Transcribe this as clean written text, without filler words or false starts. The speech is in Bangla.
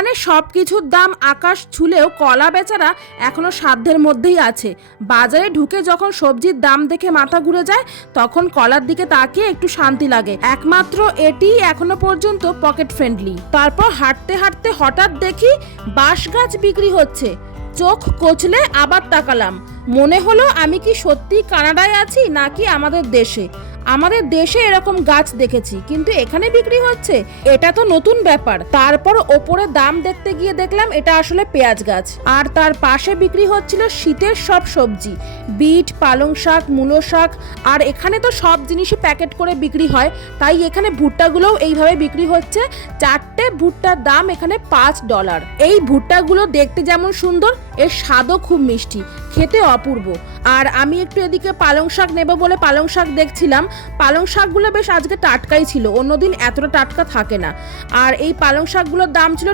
এখানে সব কিছুর দাম আকাশ ছুলেও কলা বেচারা এখনো সাধ্যের মধ্যেই আছে। বাজারে ঢুকে যখন সবজির দাম দেখে মাথা ঘুরে যায় তখন কলার দিকে তাকিয়ে একটু শান্তি লাগে। একমাত্র এটি এখনো পর্যন্ত পকেট ফ্রেন্ডলি। তারপর হাঁটতে হাঁটতে হঠাৎ দেখি বাঁশ গাছ বিক্রি হচ্ছে। চোখ কচলে আবার তাকালাম। মনে হলো আমি কি সত্যি কানাডায় আছি নাকি আমাদের দেশে। আমাদের দেশে এরকম গাছ দেখেছি, কিন্তু এখানে বিক্রি হচ্ছে, এটা তো নতুন ব্যাপার। তারপর ওপরে দাম দেখতে গিয়ে দেখলাম এটা আসলে পেঁয়াজ গাছ। আর তার পাশে বিক্রি হচ্ছিল শীতের সব সবজি, বিট, পালং শাক, মূলো শাক। আর এখানে তো সব জিনিসই প্যাকেট করে বিক্রি হয়, তাই এখানে ভুট্টাগুলোও এইভাবে বিক্রি হচ্ছে। 4টে ভুট্টার দাম এখানে $5। এই ভুট্টাগুলো দেখতে যেমন সুন্দর, এর স্বাদও খুব মিষ্টি, খেতে অপূর্ব। আর আমি একটু এদিকে পালং শাক নেব বলে পালং শাক দেখছিলাম। পালং শাকগুলো বেশ আজকে টাটকাই ছিল, অন্যদিন এতটা টাটকা থাকে না। আর এই পালং শাকগুলোর দাম ছিল